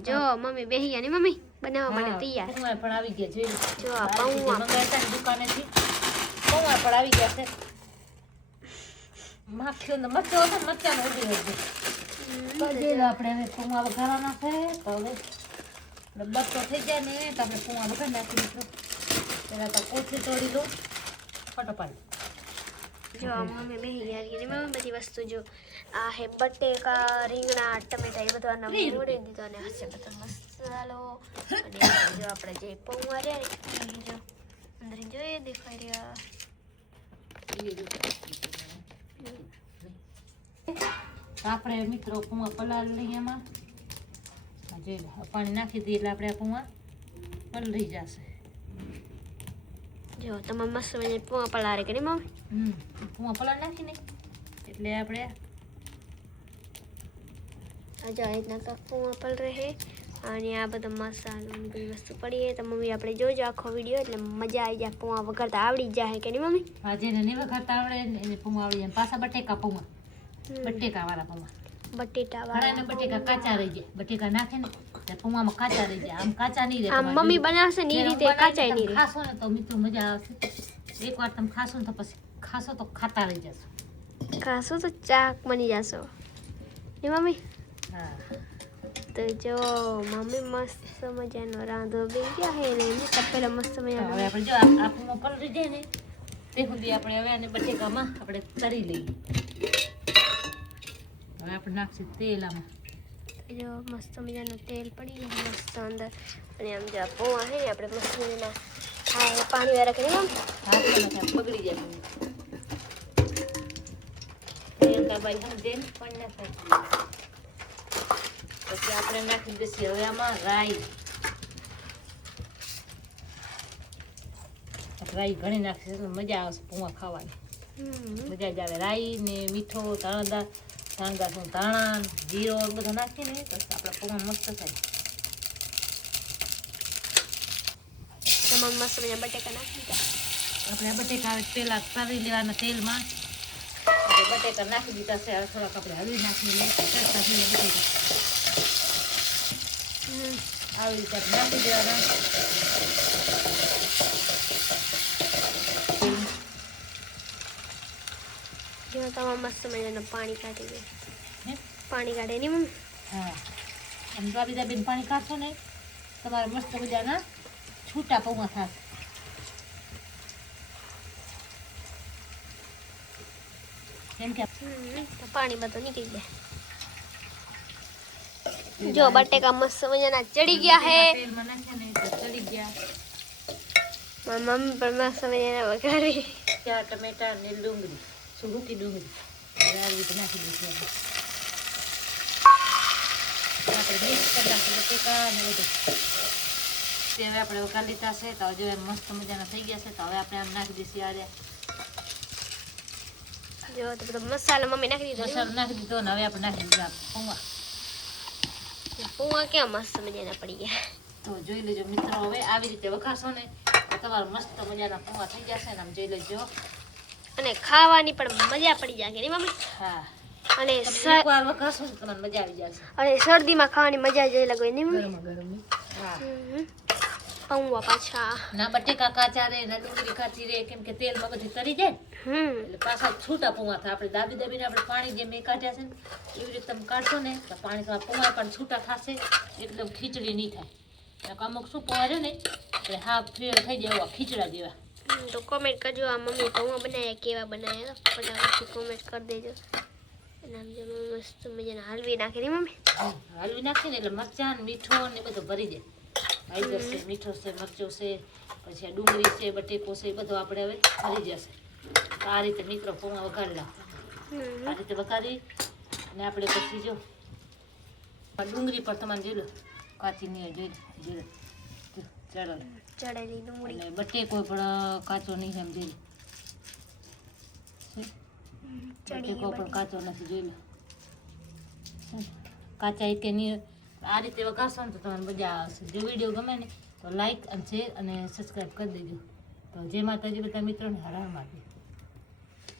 જો મમ્મી બેહી ગયા ને મમ્મી બનાવવા માટે તૈયાર. પૌવા પણ આવી ગયા જોઈ જો આ પૌવા મંગાવ્યા હતા દુકાનેથી. પૌવા પણ આવી ગયા છે. માખીઓ ને મરચો હતો ને મરચાનો ઉડી ગયો. તો જે આપણે હવે પૌવા વઘારવાના છે તો હવે બસો થઈ જાય ને તો આપણે પૌવા વઘારી નાખી દઈશું. પહેલા તો કોથળી તોડી લો ફટોફટ. જો મમ્મી બેહી ગયા કે મમ્મી બધી વસ્તુ જો આ હે બટેકા રીંગણા ટમેટા એ બધા મોડી દીધો અને હશે બધો મસાલો અને જો આપણે જે પૌવા રહ્યા ને જો અંદર જોઈએ દેખાઈ રહ્યા. આપણે મિત્રો પૌવા પલાળી લઈએ એમાં જોઈ લો પાણી નાખી દઈએ એટલે આપણે પૌવા પલળી જશે. જો તમારે મસ્ત મને પૌવા પલાળે કે નહીં મમ્મી? પૌવા પલાળી નાખીને એટલે આપણે જો આ રીતના પૌવા પલળે છે અને આ બધો મસાલો ને બધી વસ્તુ પડી છે તો મમ્મી આપણે જોજો આખો વિડીયો એટલે મજા આવી જાય. પૌવા વઘારતા આવડી જાય કે નહીં મમ્મી? હા જેને નહીં વઘારતા આવડે એને પૌવા આવડી જાય. પાછા બટેકા પૌવા બટેકા વાળા પૌવા બટેટા ઘણા બટેકા કાચા રહી જાય. બટેકા નાખે ને તો પૌવામાં કાચા રહી જાય. આમ કાચા નહીં રહે. આમ મમ્મી બનાવશે ને એ રીતે કાચા નહીં રહે. ખાશો ને તો મિત્રો મજા આવશે. એકવાર તમે ખાશો ને તો પછી ખાશો તો ખાતા રહી જશો. ખાશો તો ચાક બની જશો ને મમ્મી? હા તો જો મમ્મી મસ્ત મજાનો રાંધો બી ગયા હે ને એની તપેલા મસ્ત મજાનો. હવે આપણે જો આ પૌવા પલળી જાય ને તે સુધી આપણે હવે આને બટેકામાં આપણે તળી લઈએ. હવે આપણે નાખશું તેલ આમાં. જો મસ્ત મજાનું તેલ પડી જાય મસ્ત અંદર અને આમ જો પૌવા હે ને આપણે મસ્ત મજાના આ પાણી વાળા કરી આમ હાથમાં બગડી જાય. પ્રિયંકાબાઈ સમજે ને પણ ના થાય. પછી આપણે નાખી દઈશું હવે આમાં રાઈ. રાઈ ઘણી નાખીશું એટલે મજા આવશે પૌવા ખાવાની. મજા જ આવે. રાઈ ને મીઠો ધાણા ધાણા જીરો બધું નાખીને તો આપણા પૌવા મસ્ત થાય. તમામ મસ્ત મજા બટેકા નાખી દીધા. આપણે આ બટેકા પેલા તળી લેવાના તેલમાં બટેકા નાખી દીધા છે. હવે થોડાક આપણે હળવી નાખીને કરતા થઈએ બટેકા આવી રીતે નાખી દેવાના. જો તમામ મસ્ત મજાનું પાણી કાઢી દે. પાણી કાઢે નહીં મમ્મી? હા એમ તો બીજા બેન પાણી કાઢશો ને તમારે મસ્ત મજાના છૂટા પૌવા થશે. કેમ કે તો પાણી બધું નીકળી જાય. જો બટેકા મસ્ત મજાના ચડી ગયા હે. તેલમાં નાખ્યા ને તો ચડી ગયા. મારી મમ્મી પણ મસ્ત મજાના વઘારી. ચાર ટમેટા ને ડુંગળી સૂકી ડુંગળી આવી રીતે નાખી દઈશું. આપણે મિક્સ કરી નાખીએ બટેકા ને બધું. તે હવે આપણે વઘાર લીધા છે તો જો એમ મસ્ત મજાના થઈ ગયા છે તો હવે આપણે આમ નાખી દઈશું. આજે જો તો બધો મસાલો મમ્મી નાખી દીધો. મસાલો નાખી દીધો ને હવે આપણે નાખી દીધા પૌવા. પૌવા કેવા મસ્ત મજાના પડી ગયા. તો જોઈ લેજો મિત્રો હવે આવી રીતે વઘારશો ને તો તમારા મસ્ત મજાના પૌવા થઈ જશે ને આમ જોઈ લેજો. અને ખાવાની પણ મજા પડી જાય કે નહીં મમ્મી? હા અને એકવાર વઘારશો ને તમને મજા આવી જશે. અને શરદીમાં ખાવાની મજા જ અલગ હોય નહીં મમ્મી? ગરમ હા પૌવા પાછા ના બટેકા કાચા રે ના ડુંગળી કાચી રે કેમ કે તેલમાં બધી તરી જાય એટલે પાછા છૂટા પૌવા થાય. આપણે દાબી દાબીને આપણે પાણી જે મેં કાઢ્યા છે ને એવી રીતે તમે કાઢશો ને તો પાણી તમારા પૌવા પણ છૂટા થશે. એકદમ ખીચડી નહીં થાય. અમુક શું પૌવા છે ને એટલે હાફ ફેર થઈ જાય એવા ખીચડા જેવા. તો કોમેન્ટ કરજો આ મમ્મી પૌવા બનાવ્યા કેવા બનાવ્યા ફટાફટથી કોમેન્ટ કરી દેજો. અને આમ જો મસ્ત મજાના હલવી નાખી દે મમ્મી. હલવી નાખીને એટલે મરચાં મીઠો ને બધું ભરી જાય. હળદર છે મીઠો છે મરચો છે પછી આ ડુંગળી છે બટેકો છે એ બધું આપણે હવે ભરી જશે. આ રીતે મિત્રો પૌવા વઘારી નાખો. આ રીતે વઘારી અને આપણે પછી જો ડુંગળી પર તમારે જોઈ લો કાચી નહીં જોઈ લો ચડેલી ડુંગળી અને બટેકો પણ કાચો નહીં એમ જોઈ લો. બટેકો પણ કાચો નથી જોઈ લો. કાચા એક નહીં આ રીતે વઘારશો ને તો તમને મજા આવશે. જો વિડીયો ગમે ને તો લાઈક અને શેર અને સબસ્ક્રાઈબ કરી દેજો. તો જય માતાજી બધા મિત્રોને હર હર મહાદેવ.